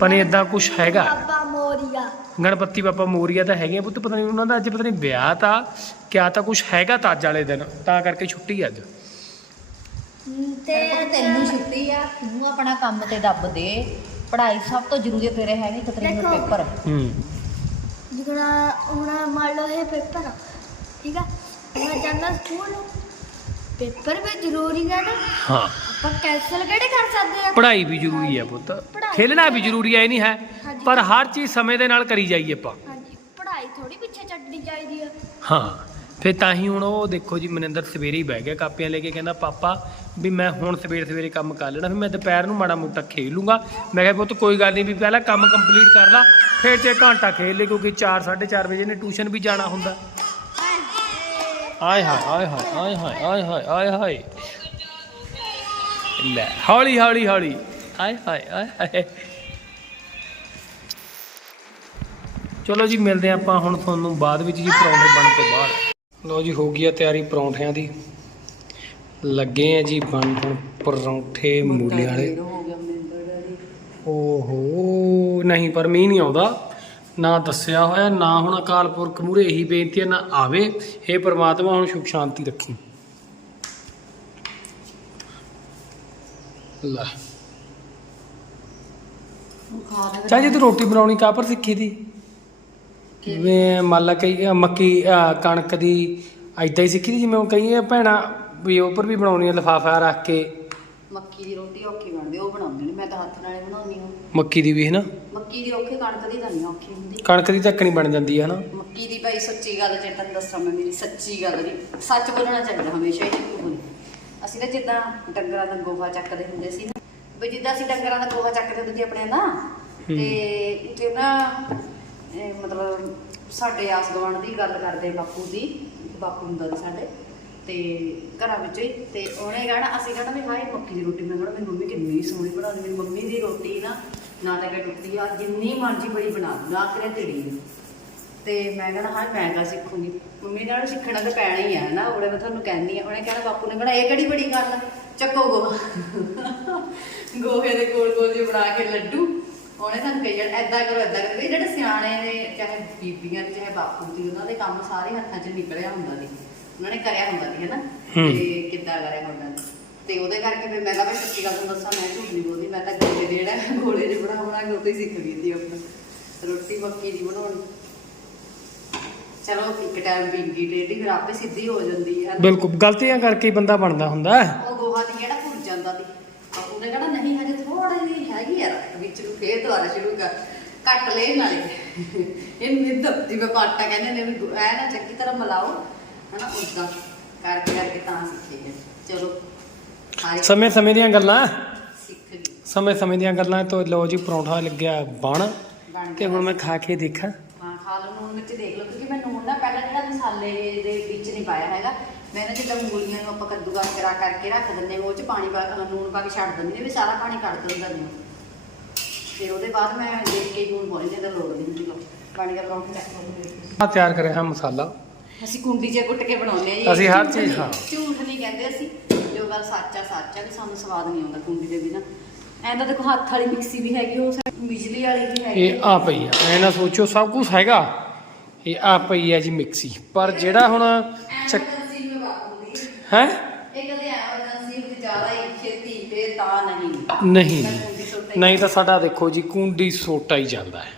ਪਨੀ ਇਦਾਂ ਕੁਝ ਹੈਗਾ? ਬਾਬਾ ਮੋਰੀਆ। ਗਣਪਤੀ ਬਾਬਾ ਮੋਰੀਆ ਤਾਂ ਹੈਗੇ ਆ, ਪੁੱਤ ਪਤਾ ਨਹੀਂ ਉਹਨਾਂ ਦਾ ਅੱਜ ਪਤਾ ਨਹੀਂ ਵਿਆਹ ਤਾਂ ਕਿਆ ਤਾਂ ਕੁਝ ਹੈਗਾ ਤਾਂ ਅੱਜ ਵਾਲੇ ਦਿਨ ਤਾਂ ਕਰਕੇ ਛੁੱਟੀ ਆ ਅੱਜ। ਹਮ, ਤੇ ਤੇ ਤੈਨੂੰ ਛੁੱਟੀ ਆ ਤੂੰ ਆਪਣਾ ਕੰਮ ਤੇ ਦੱਬ ਦੇ। ਪੜ੍ਹਾਈ ਸਭ ਤੋਂ ਜ਼ਰੂਰੀ ਹੈ ਤੇਰੇ ਹੈ ਨਹੀਂ ਤਰੀਕ ਨੂੰ ਦੇਖੋ। ਪੇਪਰ। ਹੂੰ। ਜਿਹੜਾ ਹੁਣ ਮੰਨ ਲਓ ਇਹ ਪੇਪਰ ਆ ਠੀਕ ਆ? ਮੈਂ ਜਾਂਦਾ ਸਕੂਲ ਪੇਪਰ ਵੀ ਜ਼ਰੂਰੀ ਹੈ ਨਾ। ਹਾਂ। ਆਪਾਂ ਕੈਂਸਲ ਕਿਹੜੇ ਕਰ ਸਕਦੇ ਆ? ਪੜ੍ਹਾਈ ਵੀ ਜ਼ਰੂਰੀ ਹੈ ਪੁੱਤ। ਪੜ੍ਹਾਈ ਖੇਲਣਾ ਵੀ ਜ਼ਰੂਰੀ ਹੈ ਇਹ ਨਹੀਂ ਹੈ। ਪਰ ਹਰ ਚੀਜ਼ ਸਮੇਂ ਦੇ ਨਾਲ ਕਰੀ ਜਾਈਏ ਆਪਾਂ। ਹਾਂਜੀ ਪੜ੍ਹਾਈ ਥੋੜੀ ਪਿੱਛੇ ਛੱਡਣੀ ਚਾਹੀਦੀ ਆ। ਹਾਂ ਫਿਰ ਤਾਂ ਹੀ ਹੁਣ ਉਹ ਦੇਖੋ ਜੀ ਮਨਿੰਦਰ ਸਵੇਰੇ ਹੀ ਬਹਿ ਗਿਆ ਕਾਪੀਆਂ ਲੈ ਕੇ ਕਹਿੰਦਾ ਪਾਪਾ ਵੀ ਮੈਂ ਹੁਣ ਸਵੇਰੇ ਸਵੇਰੇ ਕੰਮ ਕਰ ਲੈਣਾ ਫਿਰ ਮੈਂ ਦੁਪਹਿਰ ਨੂੰ ਮਾੜਾ ਮੋਟਾ ਖੇਲ ਲੂੰਗਾ। ਮੈਂ ਕਿਹਾ ਪੁੱਤ ਕੋਈ ਗੱਲ ਨਹੀਂ ਵੀ ਪਹਿਲਾਂ ਕੰਮ ਕੰਪਲੀਟ ਕਰ ਲਾ ਫਿਰ ਤੇ ਘੰਟਾ ਖੇਲ ਲੈ ਕਿਉਂਕਿ 4 4:30 ਵਜੇ ਨੇ ਟਿਊਸ਼ਨ ਵੀ ਜਾਣਾ ਹੁੰਦਾ। ਆਏ ਹਾਏ ਆਏ ਹਾਏ ਆਏ ਹਾਏ ਆਏ ਹਾਏ ਆਏ ਹਾਏ। ਲੈ, ਹੌਲੀ ਹੌਲੀ ਹੌਲੀ। ਆਏ ਹਾਏ ਆਏ ਹਾਏ। ਚਲੋ ਜੀ, ਮਿਲਦੇ ਆਪਾਂ ਹੁਣ ਤੁਹਾਨੂੰ ਬਾਅਦ ਵਿੱਚ ਜੀ ਪਰੌਂਠੇ ਬਣਨ ਤੋਂ ਬਾਅਦ। ਲਓ ਜੀ, ਹੋ ਗਈ ਆ ਤਿਆਰੀ ਪਰੌਂਠਿਆਂ ਦੀ। ਲੱਗੇ ਆ ਜੀ ਬਣ ਹੁਣ ਪਰੌਂਠੇ ਮੂਲੀ ਵਾਲੇ। ਓਹੋ, ਨਹੀਂ, ਪਰ ਮੀਂਹ ਨਹੀਂ ਆਉਂਦਾ। ਨਾ ਦੱਸਿਆ ਹੋਇਆ, ਨਾ ਹੁਣ ਅਕਾਲ ਪੁਰਖ ਮੂਰੇ ਇਹੀ ਬੇਨਤੀ ਹੈ, ਨਾ ਆਵੇ। हे ਪ੍ਰਮਾਤਮਾ, ਹੁਣ ਸੁਖ ਸ਼ਾਂਤੀ ਰੱਖੀ। ਲੈ। ਚਾਹ ਜੀ ਤੂੰ ਰੋਟੀ ਬਣਾਉਣੀ, ਕਾਹ ਪਰ ਸਿੱਖੀ ਦੀ? ਵੇ ਮੰਨ ਲਾ ਕਈ ਮੱਕੀ ਕਣਕ ਦੀ ਐਦਾਂ ਹੀ ਸਿੱਖੀ ਦੀ? ਜਿਵੇਂ ਉਹ ਕਈ ਭੈਣਾਂ ਵੀ ਉੱਪਰ ਵੀ ਬਣਾਉਣੀ ਲਿਫਾਫਾ ਰੱਖ ਕੇ। ਮੱਕੀ ਦੀ ਰੋਟੀ ਔਖੀ ਬਣਦੀ ਉਹ ਬਣਾਉਂਦੇ ਨੇ ਮੈਂ ਤਾਂ ਹੱਥ ਨਾਲੇ ਬਣਾਉਣੀ ਹਾਂ। ਮੱਕੀ ਦੀ ਵੀ ਹੈ ਨਾ? ਮੱਕੀ ਦੀ ਔਖੀ ਕਣਕ ਦੀ ਤਾਂ ਨਹੀਂ ਔਖੀ ਹੁੰਦੀ। ਕਣਕ ਦੀ ਤੱਕਣੀ ਬਣ ਜਾਂਦੀ ਹੈ ਨਾ? ਮੱਕੀ ਦੀ ਭਾਈ ਸੱਚੀ ਗੱਲ ਜੇ ਤੈਨੂੰ ਦੱਸਾਂ ਮੈਂ ਮੇਰੀ ਸੱਚੀ ਗੱਲ ਦੀ ਸੱਚ ਬੋਲਣਾ ਚਾਹੀਦਾ ਹਮੇਸ਼ਾ ਹੀ ਬੋਲ ਅਸੀਂ ਤਾਂ ਜਿੱਦਾਂ ਡੰਗਰਾਂ ਦਾ ਗੋਹਾ ਚੱਕਦੇ ਹੁੰਦੇ ਸੀ ਨਾ ਵੀ ਜਿੱਦਾਂ ਅਸੀਂ ਡੰਗਰਾਂ ਦਾ ਗੋਹਾ ਚੱਕਦੇ ਹੁੰਦੇ ਸੀ ਆਪਣੇ ਦਾ ਤੇ ਤੇ ਨਾ ਇਹ ਮਤਲਬ ਸਾਡੇ ਆਸ ਗਵਾਂਢ ਦੀ ਗੱਲ ਕਰਦੇ ਬਾਪੂ ਦੀ ਬਾਪੂ ਹੁੰਦਾ ਸੀ ਸਾਡੇ ਤੇ ਘਰਾਂ ਵਿੱਚ ਹੀ, ਤੇ ਉਹਨੇ ਕਹਿਣਾ, ਅਸੀਂ ਕਹਿਣਾ ਵੀ ਹਾਏ ਮੱਕੀ ਦੀ ਰੋਟੀ ਮੈਂ ਕਹਿਣਾ, ਮੇਰੀ ਮੰਮੀ ਕਿੰਨੀ ਸੋਹਣੀ ਬਣਾਉਂਦੀ ਮੇਰੀ ਮੰਮੀ ਦੀ ਰੋਟੀ ਨਾ ਨਾ ਤਾਂ ਕਿ ਟੁੱਟਦੀ ਆ, ਜਿੰਨੀ ਮਰਜ਼ੀ ਬੜੀ ਬਣਾ ਨਾ ਕਰੇ ਤੇੜੀ ਤੇ ਮੈਂ ਕਹਿਣਾ, ਹਾਂ, ਮੈਂ ਕਾ ਸਿੱਖੂਗੀ। ਮੰਮੀ ਨਾਲ ਸਿੱਖਣਾ ਤਾਂ ਪੈਣਾ ਹੀ ਆ ਨਾ? ਉਹਨੇ ਮੈਂ ਤੁਹਾਨੂੰ ਕਹਿੰਦੀ ਆ, ਉਹਨੇ ਕਹਿਣਾ, ਬਾਪੂ ਨੇ ਕਹਿਣਾ, ਇਹ ਕਿਹੜੀ ਬੜੀ ਗੱਲ ਚੱਕੋ ਗੋਹਾ। ਗੋਹੇ ਦੇ ਗੋਲ ਗੋਲ ਜਿਹੇ ਬਣਾ ਕੇ ਲੱਡੂ। ਉਹਨੇ ਸਾਨੂੰ ਕਹੀ ਜਾਣਾ ਐਦਾਂ ਕਰੋ ਐਦਾਂ ਕਰੋ। ਜਿਹੜੇ ਸਿਆਣੇ ਨੇ, ਚਾਹੇ ਬੀਬੀਆਂ ਨੇ, ਚਾਹੇ ਬਾਪੂ ਜੀ ਉਹਨਾਂ ਦੇ ਕੰਮ ਸਾਰੇ ਹੱਥਾਂ 'ਚ ਨਿਕਲਿਆ ਹੁੰਦਾ ਸੀ। ਉਹਨਾਂ ਨੇ ਕਰਿਆ ਹੁੰਦਾ ਸੀ ਹੈਨਾ? ਹੂੰ। ਤੇ ਕਿੱਦਾਂ ਕਰਿਆ ਹੁੰਦਾ ਸੀ। ਤੇ ਉਹਦੇ ਕਰਕੇ ਫਿਰ ਮੈਂ ਕਿਹਾ ਵੀ ਸੱਚੀ ਗੱਲ ਤੁਹਾਨੂੰ ਦੱਸਾਂ ਮੈਂ ਝੂਠ ਨਹੀਂ ਬੋਲਦੀ ਮੈਂ ਤਾਂ ਗੋਲੇ ਦੇ ਜਿਹੜਾ ਗੋਲੇ ਜਿਹੇ ਬਣਾ ਬਣਾ ਕੇ ਉੱਤੇ ਹੀ ਸਿੱਖ ਗਈ ਸੀ ਆਪਣਾ। ਰੋਟੀ ਮੱਕੀ ਦੀ ਬਣਾਉਣੀ। ਚਲੋ ਇੱਕ ਟਾਈਮ ਬਿੰਗੀ ਟੇਢੀ ਫਿਰ ਆਪੇ ਸਿੱਧੀ ਹੋ ਜਾਂਦੀ ਹੈ ਬਿਲਕੁਲ ਗਲਤੀਆਂ ਕਰਕੇ ਹੀ ਬੰਦਾ ਬਣਦਾ ਹੁੰਦਾ ਹੈ। ਉਹ ਗੋਹਾ ਦੀ ਜਿਹੜਾ ਭੁੱਲ ਜਾਂਦਾ ਸੀ। ਬਾਪੂ ਨੇ ਕਹਿਣਾ ਨਹੀਂ ਹਜੇ ਥੋੜੀ ਜਿਹੀ ਹੈਗੀ ਯਾਰ ਵਿੱਚ ਨੂੰ ਫੇਰ ਦੁਬਾਰਾ ਸ਼ੁਰੂ ਕਰ ਕੱਟ ਲੈ ਨਾਲੇ। ਇਹ ਜਿਵੇਂ ਪਾਟਾ ਕਹਿੰਦੇ ਨੇ ਵੀ ਐ ਨਾ ਚੰਗੀ ਤਰ੍ਹਾਂ ਮਿਲਾਓ ਹਨਾ ਉਦਾਂ ਕਰਕੇ ਕਰਕੇ ਤਾਂ ਸਿੱਖੇ ਚਲੋ ਹਰ ਇੱਕ ਸਮੇਂ ਸਮੇਂ ਦੀਆਂ ਗੱਲਾਂ? ਸਿੱਖ ਗਈ ਸਮੇਂ ਸਮੇਂ ਦੀਆਂ ਗੱਲਾਂ ਤੋਂ ਲੋ ਜੀ ਪਰੌਂਠਾ ਲੱਗਿਆ ਬਣ। ਬਣ ਤੇ ਹੁਣ ਮੈਂ ਖਾ ਕੇ ਦੇਖਾਂ। ਹਾਂ ਖਾ ਲਓ ਨੂਨ ਵਿੱਚ ਦੇਖ ਲਓ। ਕਿਉਂਕਿ ਮੈਂ ਨੂਨ ਨਾ ਪਹਿਲਾਂ ਜਿਹੜਾ ਮਸਾਲੇ ਦੇ ਵਿੱਚ ਨਹੀਂ ਪਾਇਆ ਹੈਗਾ। ਮੈਂ ਨਾ ਜਿੱਦਾਂ ਮੂਲੀਆਂ ਨੂੰ ਆਪਾਂ ਕੱਦੂਕਸ ਕਰਾ ਕਰਕੇ ਰੱਖ ਦਿੰਦੇ ਹਾਂ ਉਹ ਚ ਪਾਣੀ ਪਾ ਕੇ ਨੂਨ ਪਾ ਕੇ ਛੱਡ ਦਿੰਦੀ ਹਾਂ ਵੀ ਸਾਰਾ ਪਾਣੀ ਕੱਢ ਦਿੰਦਾ ਨੂੰ। ਫਿਰ ਉਹਦੇ ਬਾਅਦ ਮੈਂ ਦੇਖ ਕੇ ਨੂਨ ਪਾਉਣੀ ਤੇ ਲੋੜ ਨਹੀਂ ਹੁੰਦੀ। ਲੋ ਪਾਣੀ ਦਾ ਪਰੌਂਠਾ। ਲੈ ਕੇ ਆ ਤਿਆਰ ਕਰਿਆ ਹੈ ਮਸਾਲਾ। ਅਸੀਂ ਕੁੰਡੀ 'ਚ ਕੁੱਟ ਕੇ ਬਣਾਉਂਦੇ ਆ ਜੀ। ਅਸੀਂ ਹਰ ਝੂਠ ਚੀਜ਼ ਨਹੀਂ- ਹਾਂ। ਝੂਠ ਨਹੀਂ ਕਹਿੰਦੇ ਅਸੀਂ। ਜੋ ਗੱਲ ਸੱਚ ਆ ਸੱਚ ਆ ਕਿ ਸਾਨੂੰ ਸਵਾਦ ਨਹੀਂ ਆਉਂਦਾ ਕੁੰਡੀ ਦੇ ਬਿਨਾ। ਐਂ ਤਾਂ ਦੇਖੋ ਹੱਥ ਵਾਲੀ ਮਿਕਸੀ ਵੀ ਹੈਗੀ ਉਹ ਸਾਡੇ ਬਿਜਲੀ ਵਾਲੀ ਵੀ ਹੈਗੀ। ਇਹ ਆ ਪਈ ਆ। ਐ ਨਾ ਸੋਚੋ ਸਭ ਕੁਝ ਹੈਗਾ। ਇਹ ਆ ਪਈ ਆ ਜੀ ਮਿਕਸੀ। ਪਰ ਜਿਹੜਾ ਹੁਣ ਚੱਕ ਐਮਰਜੈਂਸੀ ਨੂੰ ਵਾਪਰਦੀ ਹੈ? ਇਹ ਕਦੇ ਐਮਰਜੈਂਸੀ ਵਿੱਚ ਜ਼ਿਆਦਾ ਹੀ ਛੇਤੀ ਤੇ ਤਾਂ ਨਹੀਂ। ਨਹੀਂ। ਤਾਂ ਸਾਡਾ ਦੇਖੋ ਜੀ ਕੁੰਡੀ ਸੋਟਾ ਹੀ ਚੱਲਦਾ ਹੈ।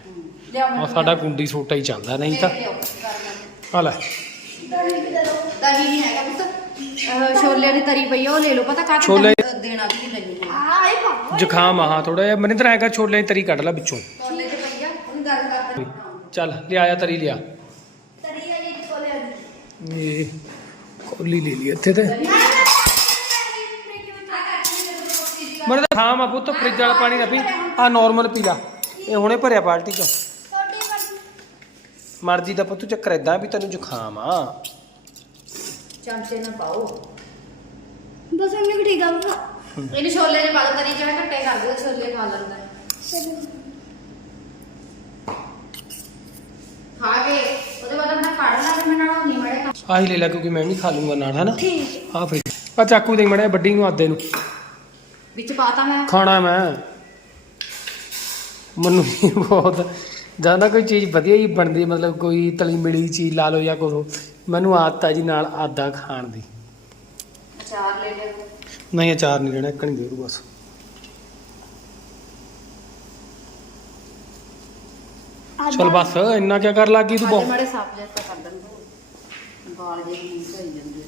ਲਿਆਓ ਸਾਡਾ ਕੁੰਡੀ ਸੋਟਾ ਹੀ ਚੱਲਦਾ ਨਹੀਂ ਤਾਂ ਲਿਆਓ, ਗਰਮ। ਆ ਲੈ। ਦਹੀਂ ਨਹੀਂ ਹੈਗਾ ਪੁੱਤ। ਦੀ ਤਰੀ ਪਈ ਆ ਉਹ ਲੈ ਲਓ। ਪਤਾ ਕਾਹਤੇ ਛੋਲੇ- ਦਹੀਂ ਦੇਣਾ ਵੀ ਨਹੀਂ ਹੈ। ਆਏ ਪਾਪਾ ਜ਼ੁਕਾਮ ਆ ਥੋੜਾ ਜਿਹਾ। ਮੈਨੂੰ ਤਾਂ ਛੋਲੇ ਦੀ ਤਰੀ ਕੱਢ ਲੈ ਵਿੱਚੋਂ। ਛੋਲੇ ਤੇ ਪਈ ਆ ਉਹਨੂੰ ਗਰਮ ਕਰ ਦੇ। ਚੱਲ ਲਿਆਇਆ ਤਰੀ ਲਿਆ। ਇਹ ਕੋਲੀ ਲੈ ਲਈ ਇੱਥੇ ਤੇ। ਮਰੇ ਤਾਂ ਖਾਮ ਆ ਪੁੱਤ ਫ੍ਰਿਜ ਵਾਲਾ ਪਾਣੀ ਨਾ ਪੀ। ਆ ਨਾਰਮਲ ਪੀ ਲਾ। ਇਹ ਹੁਣੇ ਭਰਿਆ ਬਾਲਟੀ ਚੋਂ। ਮਰਜ਼ੀ ਦਾ ਪੁੱਤ ਚੱਕਰ ਏਦਾਂ ਵੀ ਤੈਨੂੰ ਜ਼ੁਕਾਮ ਆ। ਚਮਚੇ ਨਾਲ ਪਾਓ। ਬਸ ਉਹਨੇ ਠੀਕ ਆ ਇਹਨੂੰ ਛੋਲੇ ਦੇ ਪਾ ਤਰੀ ਜਿਵੇਂ ਘੱਟੇ ਕਰ ਦਿਓ ਛੋਲੇ ਖਾ ਲੈਂਦਾ ਖਾ ਕੇ ਉਹਦੇ ਬਾਅਦ ਮੈਂ ਲਾ ਨਾਲ ਨਹੀਂ ਆਹੀ ਲੈ ਲੈ ਕਿਉਂਕਿ ਮੈਂ ਵੀ ਖਾ ਲੂੰਗਾ ਨਾਲ ਹੈ ਨਾ ਠੀਕ। ਆ ਫ੍ਰਿਜ ਆ ਚਾਕੂ ਦੇ ਮੜਿਆ ਵੱਡੀ ਨੂੰ ਆਦੇ ਨੂੰ। ਵਿੱਚ ਪਾਤਾ ਮੈਂ। ਖਾਣਾ ਮੈਂ। ਮੈਨੂੰ ਵੀ ਬਹੁਤ ਜ਼ਿਆਦਾ ਕੋਈ ਚੀਜ਼ ਵਧੀਆ ਹੀ ਬਣਦੀ ਹੈ, ਮਤਲਬ ਕੋਈ ਤਲੀ ਮਿਲੀ ਚੀਜ਼ ਲਾ ਲਓ ਜਾਂ ਕੋਈ ਮੈਨੂੰ ਆਦਤ ਆ ਜੀ ਨਾਲ ਆਦਾ ਖਾਣ ਦੀ। ਅਚਾਰ ਲੈ ਲਿਆ। ਨਹੀਂ ਅਚਾਰ ਨਹੀਂ ਲੈਣਾ ਇੱਕ ਨਹੀਂ ਦੇ ਰੂ ਬਸ ਚਲ ਬਸ ਇੰਨਾ ਕਿਆ ਕਰ ਲੱਗੀ ਤੂੰ ਬਹੁਤ ਮਾੜੇ ਸਾਫ਼ ਜਿਹਾ ਤਾਂ ਕਰ ਦਿੰਦਾ ਵਾਲ ਜੇ ਨਹੀਂ ਸਹੀ ਜਾਂਦੇ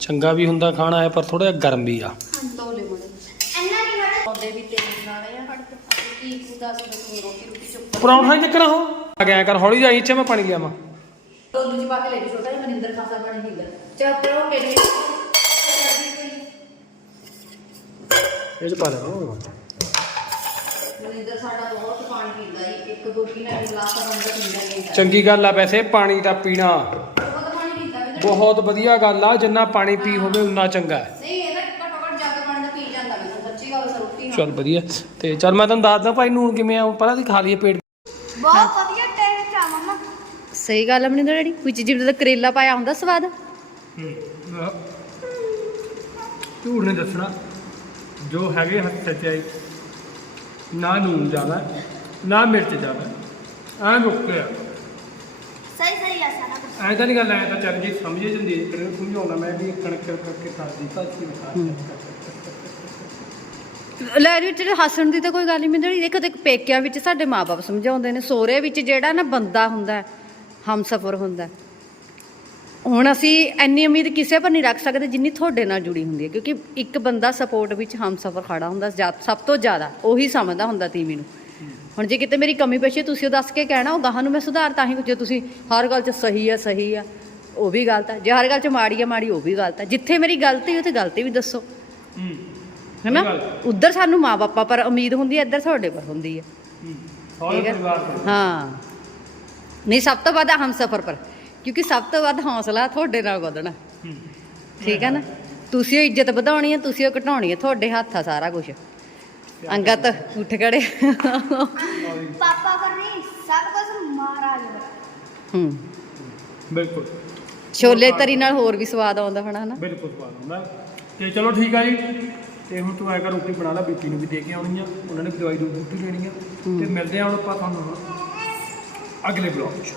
ਚੰਗਾ ਵੀ ਹੁੰਦਾ ਖਾਣਾ ਹੈ ਪਰ ਥੋੜਾ ਜਿਹਾ ਗਰਮ ਵੀ ਆ। ਉਹਦੇ ਵੀ ਤੇਲ ਨਾਲ ਆ। ਫੜ ਕੇ ਕੀ ਕੁਦਾ ਸੀ ਤੂੰ ਰੋਟੀ ਰੋਟੀ ਚੁੱਪ ਪਰੌਂਠਾ ਨਹੀਂ ਚੱਕਣਾ ਹੋ। ਆ ਗਿਆ ਕਰ ਹੌਲੀ ਜਾਈ ਇੱਥੇ ਮੈਂ ਪਾਣੀ ਲਿਆਵਾਂ ਚ ਪਾ ਕੇ ਲੈ ਲਈ ਛੋਟਾ ਜਿਹਾ ਮਨਿੰਦਰ ਖਾਸਾ ਬਣ ਹੀਗਾ ਚੱਲ ਪਰੋ ਮੇਰੇ ਇਹ ਚ ਪਾ ਲੈ ਮਨਿੰਦਰ ਸਾਡਾ ਬਹੁਤ ਪਾਣੀ ਪੀਂਦਾ ਈ ਇੱਕ ਗੋਟੀ ਨਾਲ ਇੱਕ ਗਲਾਸ ਦਾ ਬੰਦਾ ਪੀਂਦਾ ਹੀ ਹੈ ਚੰਗੀ ਗੱਲ ਆ ਵੈਸੇ ਪਾਣੀ ਦਾ ਪੀਣਾ। ਬਹੁਤ ਪਾਣੀ ਪੀਂਦਾ ਵੀ ਬਹੁਤ ਵਧੀਆ ਗੱਲ ਆ ਜਿੰਨਾ ਪਾਣੀ ਪੀ ਹੋਵੇ ਉਨਾ ਚੰਗਾ। ਹੈ ਨਹੀਂ ਇਹਦਾ ਘੱਟੋ ਘੱਟ ਜੱਗ ਪਾਣੀ ਦਾ ਪੀ ਜਾਂਦਾ ਮੈਨੂੰ ਸੱਚੀ ਗੱਲ ਸਰ ਰੋਟੀ ਨਾਲ ਚਲ ਵਧੀਆ। ਤੇ ਚਲ ਮੈਂ ਤੁਹਾਨੂੰ ਦੱਸਦਾ ਭਾਈ ਨੂਣ ਕਿਵੇਂ ਆ ਪਹਿਲਾਂ ਦੀ ਖਾ ਲਈਏ ਪੇਟ। ਬਹੁਤ ਵਧੀਆ ਟੇਸਟ ਆ ਮਮਾ। ਸਹੀ ਗੱਲ ਹੈ ਮਨਿੰਦਰ ਡੈਡੀ ਕੋਈ ਚੀਜ਼ ਦਾ ਕਰੇਲਾ ਪਾਇਆ ਹੁੰਦਾ ਸਵਾਦ। ਝੂਠ ਨਹੀਂ ਦੱਸਣਾ। ਜੋ ਹੈਗੇ ਹੱਥ ਸੱਚਾਈ ਨਾ ਨੂਣ ਜ਼ਿਆਦਾ ਨਾ ਮਿਰਚ ਜ਼ਿਆਦਾ। ਐਂ ਰੁਕਿਆ ਸਹੀ ਸਹੀ ਆ ਸਾਰਾ ਕੁਛ। ਐਂ ਤਾਂ ਨਹੀਂ ਗੱਲ ਐਂ ਤਾਂ ਚੱਲ ਜੀ ਸਮਝੇ ਜਾਂਦੀ ਹੈ। ਤੇਰੇ ਨੂੰ ਸਮਝਾਉਣਾ ਮੈਂ ਵੀ ਕਣਕ ਕਰਕੇ ਖਾਦੀ ਭਾਜੀ ਲੈ ਵਿੱਚ ਹੱਸਣ ਦੀ ਤਾਂ ਕੋਈ ਗੱਲ ਨਹੀਂ ਮਿੰਦੜੀ ਦੇਖੋ ਤੇ ਪੇਕਿਆਂ ਵਿੱਚ ਸਾਡੇ ਮਾਪੇ ਸਮਝਾਉਂਦੇ ਨੇ, ਸੋਹਰੇ ਵਿੱਚ ਜਿਹੜਾ ਨਾ ਬੰਦਾ ਹੁੰਦਾ ਹਮਸਫਰ ਹੁੰਦਾ ਹੁਣ ਅਸੀਂ ਇੰਨੀ ਉਮੀਦ ਕਿਸੇ ਪਰ ਨਹੀਂ ਰੱਖ ਸਕਦੇ ਜਿੰਨੀ ਤੁਹਾਡੇ ਨਾਲ ਜੁੜੀ ਹੁੰਦੀ ਹੈ, ਕਿਉਂਕਿ ਇੱਕ ਬੰਦਾ ਸਪੋਰਟ ਵਿੱਚ ਹਮਸਫਰ ਖੜਾ ਹੁੰਦਾ ਸਭ ਤੋਂ ਜ਼ਿਆਦਾ, ਉਹੀ ਸਮਝਦਾ ਹੁੰਦਾ ਤੀਵੀਂ ਨੂੰ। ਹੁਣ ਜੇ ਕਿਤੇ ਮੇਰੀ ਕਮੀ ਪੇਸ਼ੀ ਤੁਸੀਂ ਉਹ ਦੱਸ ਕੇ ਕਹਿਣਾ, ਉਹ ਗਾਹਾਂ ਨੂੰ ਮੈਂ ਸੁਧਾਰ ਤਾਂ ਹੀ ਜੇ ਤੁਸੀਂ ਹਰ ਗੱਲ 'ਚ ਸਹੀ ਆ ਸਹੀ ਆ, ਉਹ ਵੀ ਗਲਤ ਹੈ ਜੇ ਹਰ ਗੱਲ 'ਚ ਮਾੜੀ ਆ, ਮਾੜੀ ਉਹ ਵੀ ਗਲਤ ਹੈ ਜਿੱਥੇ ਮੇਰੀ ਗਲਤੀ, ਉੱਥੇ ਗਲਤੀ ਵੀ ਦੱਸੋ। ਹੈਨਾ। ਉੱਧਰ ਸਾਨੂੰ ਮਾਪੇ ਪਰ ਉਮੀਦ ਹੁੰਦੀ ਹੈ ਇੱਧਰ ਤੁਹਾਡੇ ਪਰ ਹੁੰਦੀ ਹੈ। ਸਾਰੇ ਠੀਕ ਹੈ। ਹਾਂ। ਨਹੀਂ ਸਭ ਤੋਂ ਵੱਧ ਹਮ ਸਫਰ ਪਰ ਕਿਉਂਕਿ ਸਭ ਤੋਂ ਵੱਧ ਹੌਸਲਾ ਤੁਹਾਡੇ ਨਾਲ ਵਧਣਾ। ਠੀਕ ਹੈ ਨਾ? ਤੁਸੀਂ ਓ ਇੱਜ਼ਤ ਵਧਾਉਣੀ ਹੈ ਤੁਸੀਂ ਓ ਘਟਾਉਣੀ ਹੈ ਤੁਹਾਡੇ ਹੱਥ ਆ ਸਾਰਾ ਕੁਝ ਅੰਗਤ ਉੱਠ ਖੜੇ। ਪਾਪਾ ਪਰ ਨਹੀਂ ਸਭ ਕੁਝ ਮਹਾਰਾਜ ਹੂੰ। ਬਿਲਕੁਲ। ਛੋਲੇ ਤਰੀ ਨਾਲ ਹੋਰ ਵੀ ਸਵਾਦ ਆਉਂਦਾ ਹੋਣਾ ਹਨਾ ਬਿਲਕੁਲ ਸਵਾਦ ਆਉਂਦਾ। ਤੇ ਚਲੋ ਠੀਕ ਆ ਜੀ। ਤੇ ਹੁਣ ਤੂੰ ਐ ਕਰ ਰੋਟੀ ਬਣਾ ਲੈ ਬੀਤੀ ਨੂੰ ਵੀ ਦੇ ਕੇ ਆਉਣੀ ਆ। ਉਹਨਾਂ ਨੇ ਦਵਾਈ ਬੂਟੀ ਲੈਣੀ ਆ। ਤੇ ਮਿਲਦੇ ਆ ਹੁਣ ਆਪਾਂ ਤੁਹਾਨੂੰ ਅਗਲੇ ਬਲੌਗ 'ਚ।